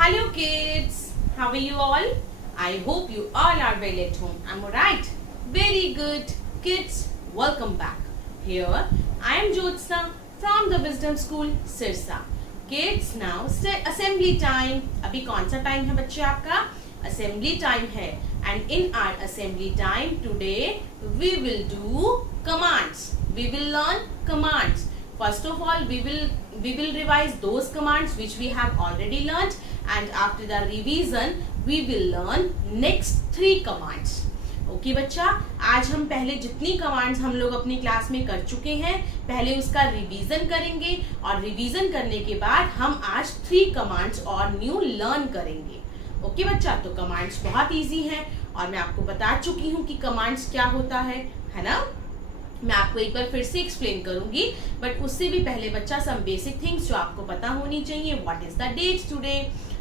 Hello kids, how are you all? I hope you all are well at home. Am I right? Very good. Kids, welcome back. Here I am Jyotsna from the Wisdom School, Sirsa. Kids, now assembly time. अभी कौन सा time है बच्चे आपका? Assembly time है. And in our assembly time today we will do commands. We will learn commands. First of all, we will revise those commands which we have already learnt, and after the revision we will learn next 3 commands. Okay बच्चा, आज हम पहले जितनी commands हम लोग अपनी class में कर चुके हैं पहले उसका रिवीजन करेंगे, और रिवीजन करने के बाद हम आज 3 कमांड्स और न्यू लर्न करेंगे. ओके बच्चा, तो कमांड्स बहुत इजी हैं और मैं आपको बता चुकी हूँ कि कमांड्स क्या होता है ना. मैं आपको एक बार फिर से एक्सप्लेन करूंगी, बट उससे भी पहले बच्चा सम बेसिक थिंग्स जो आपको पता होनी चाहिए. What is the date today?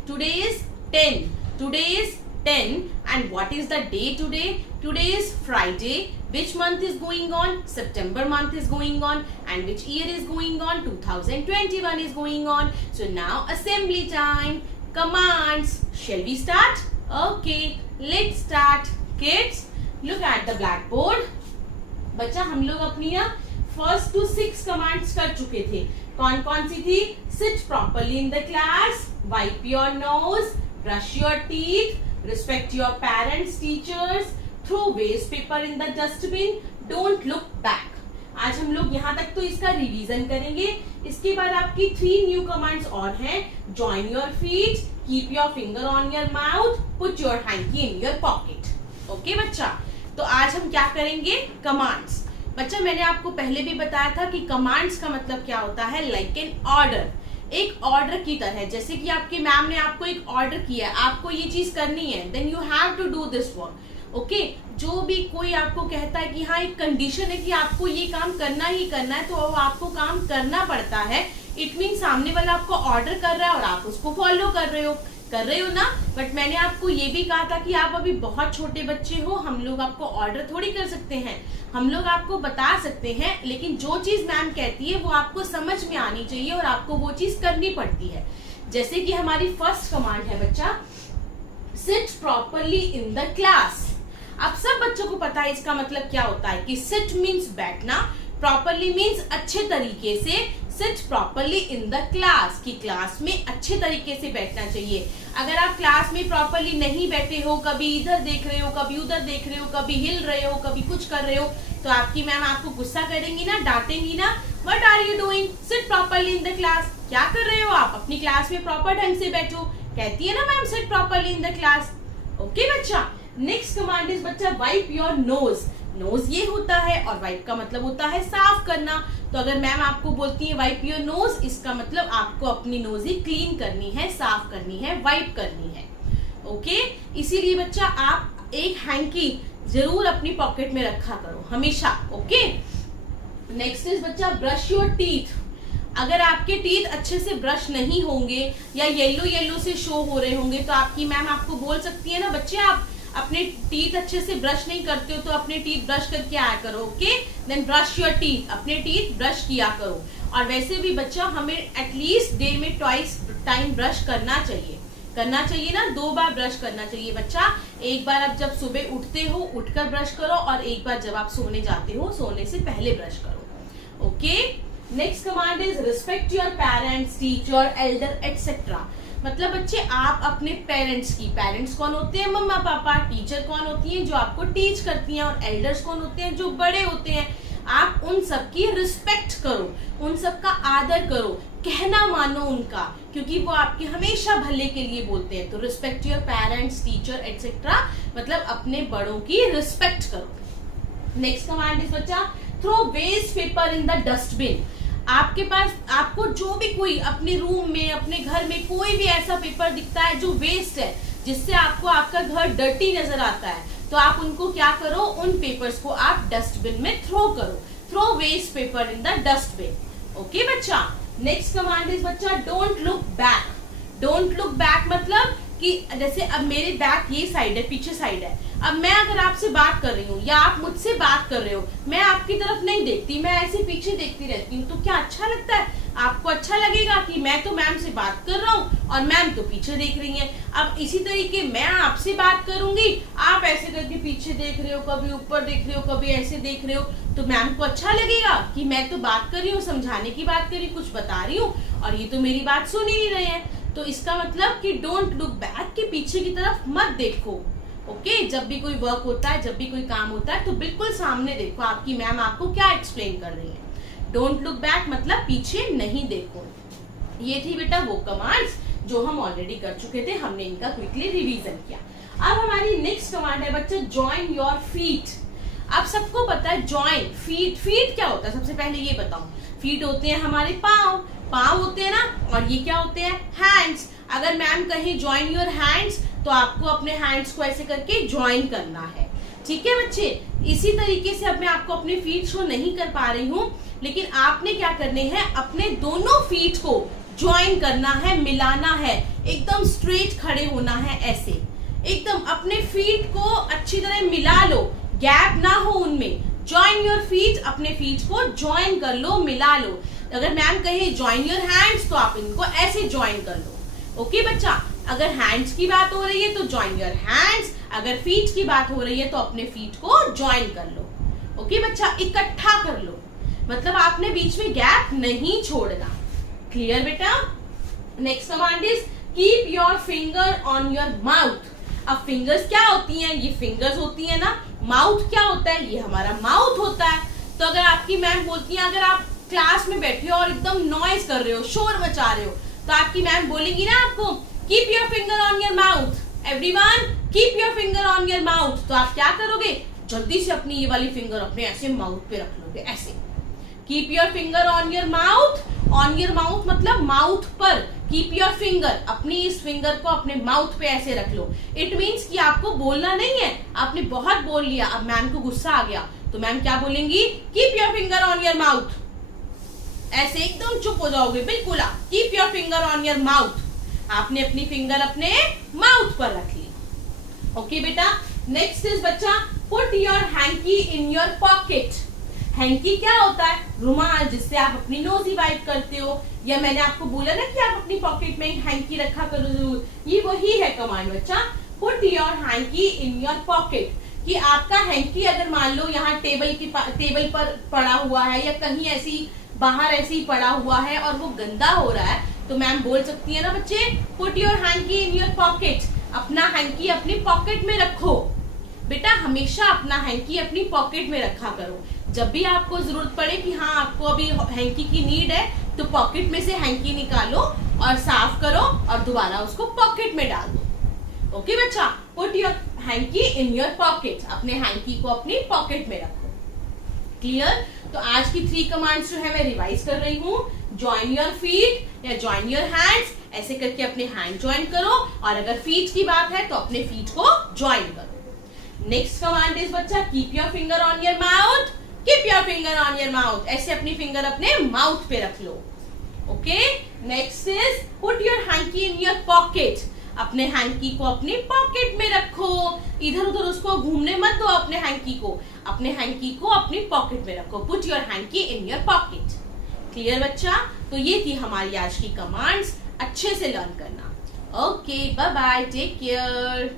Today is 10. Today is 10 and what is the day today? Today is Friday. Which month is going on? September month is going on. And which year is going on? 2021 is going on. So now assembly time. Commands. Shall we start? Okay, let's start. Kids, look at the blackboard. बच्चा, हम लोग अपनी first to 6 commands कर चुके थे. कौन कौन सी थी? Sit properly in the class, wipe your nose, brush your teeth, respect your parents teachers, throw waste paper in the dustbin, don't look back. आज हम लोग यहाँ तक तो इसका रिवीजन करेंगे. इसके बाद आपकी 3 न्यू कमांड्स और हैं. Join your feet, keep your finger on your mouth, put your hanky in your pocket. Okay बच्चा, तो आज हम क्या करेंगे? कमांड्स. बच्चा, मैंने आपको पहले भी बताया था कि कमांड्स का मतलब क्या होता है. लाइक एन ऑर्डर, एक ऑर्डर की तरह. जैसे कि आपके मैम ने आपको एक ऑर्डर किया, आपको ये चीज करनी है, then you have to do this work. Okay, जो भी कोई आपको कहता है कि हाँ एक कंडीशन है कि आपको ये काम करना ही करना है, तो आपको काम करना पड़ता है. इट मीन सामने वाला आपको ऑर्डर कर रहा है और आप उसको फॉलो कर रहे हो ना. बट मैंने आपको ये भी कहा था कि आप अभी बहुत छोटे बच्चे हो, हम लोग आपको ऑर्डर थोड़ी कर सकते हैं, हम लोग आपको बता सकते हैं, लेकिन जो चीज मैम कहती है वो आपको समझ में आनी चाहिए और आपको वो चीज करनी पड़ती है. जैसे कि हमारी फर्स्ट कमांड है बच्चा, seat properly in the class. अब सब बच्चों को पता है इसका मतलब क्या होता है कि सिट मीन्स बैठना, प्रॉपरली मीन्स अच्छे तरीके से. Seat properly in the class, की क्लास में अच्छे तरीके से बैठना चाहिए. अगर आप क्लास में प्रॉपरली नहीं बैठे हो, कभी इधर देख रहे हो, कभी उधर देख रहे हो, कभी हिल रहे हो, कभी कुछ कर रहे हो, तो आपकी मैम आपको गुस्सा करेंगी ना, डांटेंगी ना. What are you doing? Sit properly in the class. क्या कर रहे हो आप? अपनी क्लास में प्रॉपर ढंग से बैठो. कहती है ना ma'am, seat properly in the class. Okay बच्चा, नेक्स्ट कमांड इज बच्चा वाइप योर नोज. नोज ये होता है और वाइप का मतलब होता है साफ करना. तो अगर मैम आपको बोलती है वाइप योर नोज, इसका मतलब आपको अपनी नोज ही क्लीन करनी है, साफ करनी है, वाइप करनी है. ओके, इसीलिए बच्चा आप एक हैंकी जरूर अपनी पॉकेट में रखा करो हमेशा. ओके, नेक्स्ट इज बच्चा ब्रश योर टीथ. अगर आपके टीथ अच्छे से ब्रश नहीं होंगे या येलो येलो से शो हो रहे होंगे, तो आपकी मैम आपको बोल सकती है ना, बच्चे आप अपने टीथ अच्छे से ब्रश नहीं करते हो तो अपने टीथ ब्रश करके आया करो. Okay, then brush your teeth, अपने टीथ ब्रश किया करो. और वैसे भी बच्चा हमें एटलीस्ट डे में ट्वाइस टाइम ब्रश करना चाहिए ना. 2 बार ब्रश करना चाहिए बच्चा. एक बार आप जब सुबह उठते हो उठकर ब्रश करो, और एक बार जब आप सोने जाते हो सोने से पहले ब्रश करो. Okay, next command is respect your parents, teacher, Elder etcetera. मतलब बच्चे आप अपने पेरेंट्स की, पेरेंट्स कौन होते हैं? मम्मा पापा. टीचर कौन होती हैं? जो आपको टीच करती हैं. और एल्डर्स कौन होते हैं? जो बड़े होते हैं. आप उन सब की रिस्पेक्ट करो, उन सब का आदर करो, कहना मानो उनका, क्योंकि वो आपके हमेशा भले के लिए बोलते हैं. तो respect your parents, teacher etcetera, मतलब अपने बड़ों की रिस्पेक्ट करो. नेक्स्ट कमांड इज बच्चा throw waste paper in the dustbin. आपके पास, आपको जो भी कोई अपने रूम में, अपने घर में कोई भी ऐसा पेपर दिखता है जो वेस्ट है, जिससे आपको आपका घर डर्टी नजर आता है, तो आप उनको क्या करो, उन पेपर्स को आप डस्टबिन में थ्रो करो. Throw waste paper in the dustbin. Okay बच्चा, नेक्स्ट कमांड इज बच्चा don't look back. Don't look back मतलब कि जैसे अब मेरे बैक ये साइड है, पीछे साइड है, अब मैं अगर आपसे बात कर रही हूँ या आप मुझसे बात कर रहे हो, मैं आपकी तरफ नहीं देखती, मैं ऐसे पीछे देखती रहती हूँ, तो क्या अच्छा लगता है? आपको अच्छा लगेगा कि मैं तो मैम से बात कर रहा हूँ और मैम तो पीछे देख रही हैं। अब इसी तरीके मैं आपसे बात करूंगी, आप ऐसे करके पीछे देख रहे हो, कभी ऊपर देख रहे हो, कभी ऐसे देख रहे हो, तो मैम को अच्छा लगेगा कि मैं तो बात कर रही हूँ, समझाने की बात कर रही हूँ, कुछ बता रही हूँ और ये तो मेरी बात सुन ही नहीं रहे हैं। तो इसका मतलब कि डोंट लुक बैक, कि पीछे की तरफ मत देखो। ओके, जब भी कोई वर्क होता है, जब भी कोई काम होता है, तो बिल्कुल सामने देखो आपकी मैम आपको क्या एक्सप्लेन कर रही है। डोंट लुक बैक मतलब पीछे नहीं देखो। ये थी बेटा वो कमांड्स जो हम ऑलरेडी कर चुके थे, हमने इनका क्विकली रिवीजन किया। अब हमारी नेक्स्ट कमांड है बच्चे जॉइन योर फीट। आप सबको पता है जॉइन फीट, फीट क्या होता है? सबसे पहले ये बताओ, फीट होते हैं हमारे पाँव, पाँव होते हैं ना, और ये क्या होते हैं? हैंड्स। अगर मैम कहे जॉइन योर हैंड्स, तो आपको अपने हैंड्स को ऐसे करके ज्वाइन करना है। ठीक है बच्चे, इसी तरीके से अब मैं आपको अपने फीट शो नहीं कर पा रही हूँ, लेकिन आपने क्या करने हैं, अपने दोनों फीट को ज्वाइन करना है, मिलाना है, एकदम स्ट्रेट खड़े होना है, ऐसे एकदम अपने फीट को अच्छी तरह मिला लो, गैप ना हो उनमें। ज्वाइन योर फीट, अपने फीट को ज्वाइन कर लो, मिला लो। अगर मैम कहे ज्वाइन योर हैंड्स, तो आप इनको ऐसे ज्वाइन कर लो। ओके बच्चा, अगर हैंड्स की बात हो रही है तो ज्वाइन योर हैंड्स, अगर फीट की बात हो रही है तो अपने फीट को ज्वाइन कर लो। ओके बच्चा, इकट्ठा कर लो, मतलब आपने बीच में गैप नहीं छोड़ना। क्लियर बेटा? Next command is keep your finger on your mouth. अब फिंगर्स क्या होती हैं? ये फिंगर्स होती है ना। माउथ क्या होता है? ये हमारा माउथ होता है। तो अगर आपकी मैम बोलती है, अगर आप क्लास में बैठे हो और एकदम नॉइज कर रहे हो, शोर मचा रहे हो, तो आपकी मैम बोलेंगी ना आपको keep your finger on your mouth. Everyone keep your finger on your mouth. तो आप क्या करोगे? जल्दी से अपनी ये वाली फिंगर अपने ऐसे माउथ पे रख लोगे, ऐसे। Keep your finger on your mouth. On your mouth मतलब माउथ पर। कीप योर फिंगर, अपनी इस फिंगर को अपने माउथ पे ऐसे रख लो। इट मीन्स कि आपको बोलना नहीं है, आपने बहुत बोल लिया, अब मैम को गुस्सा आ गया, तो मैम क्या बोलेंगी? Keep your finger on your mouth. ऐसे एकदम चुप हो जाओगे बिल्कुल आप। Keep your finger on your mouth, आपने अपनी फिंगर अपने माउथ पर रख ली। ओके बेटा, नेक्स्ट इज बच्चा put your hanky in your pocket. Hanky क्या होता है? रुमाल, जिससे आप अपनी नोजी वाइप करते हो, या मैंने आपको बोला ना कि आप अपनी पॉकेट में हैंकी रखा करो जरूर, ये वही है कमांड बच्चा। Put your hanky in your pocket, कि आपका हैंकी अगर मान लो यहाँ टेबल पर पड़ा हुआ है या कहीं ऐसी बाहर ऐसे ही पड़ा हुआ है और वो गंदा हो रहा है, तो मैम बोल सकती है ना बच्चे, put your hanky in your pocket. अपना हैंकी अपनी पॉकेट में रखो। बेटा हमेशा अपना हैंकी अपनी पॉकेट में रखा करो। जब भी आपको जरूरत पड़े कि हाँ आपको अभी हैंकी की नीड है, तो पॉकेट में से हैंकी निकालो और साफ करो और दोबारा उसको पॉकेट में डाल दो। ओके बच्चा, put your hanky in your pocket, अपने हैंकी को अपनी पॉकेट में रखो। क्लियर? तो आज की 3 कमांड्स जो है मैं रिवाइज कर रही हूँ। ज्वाइन योर फीट या ज्वाइन योर हैंड्स, ऐसे करके अपने हैंड ज्वाइन करो, और अगर फीट की बात है तो अपने फीट को ज्वाइन करो। नेक्स्ट कमांड इज बच्चा keep your finger on your mouth. Keep your finger on your mouth, ऐसे अपनी फिंगर अपने माउथ पे रख लो। Okay, next is put your hanky in your pocket. अपने हैंकी को अपनी पॉकेट में रखो, इधर उधर उसको घूमने मत दो। अपने हैंकी को अपनी पॉकेट में रखो। Put your hanky in your pocket. Clear बच्चा? तो ये थी हमारी आज की कमांड्स, अच्छे से लर्न करना। Okay, bye bye, take care.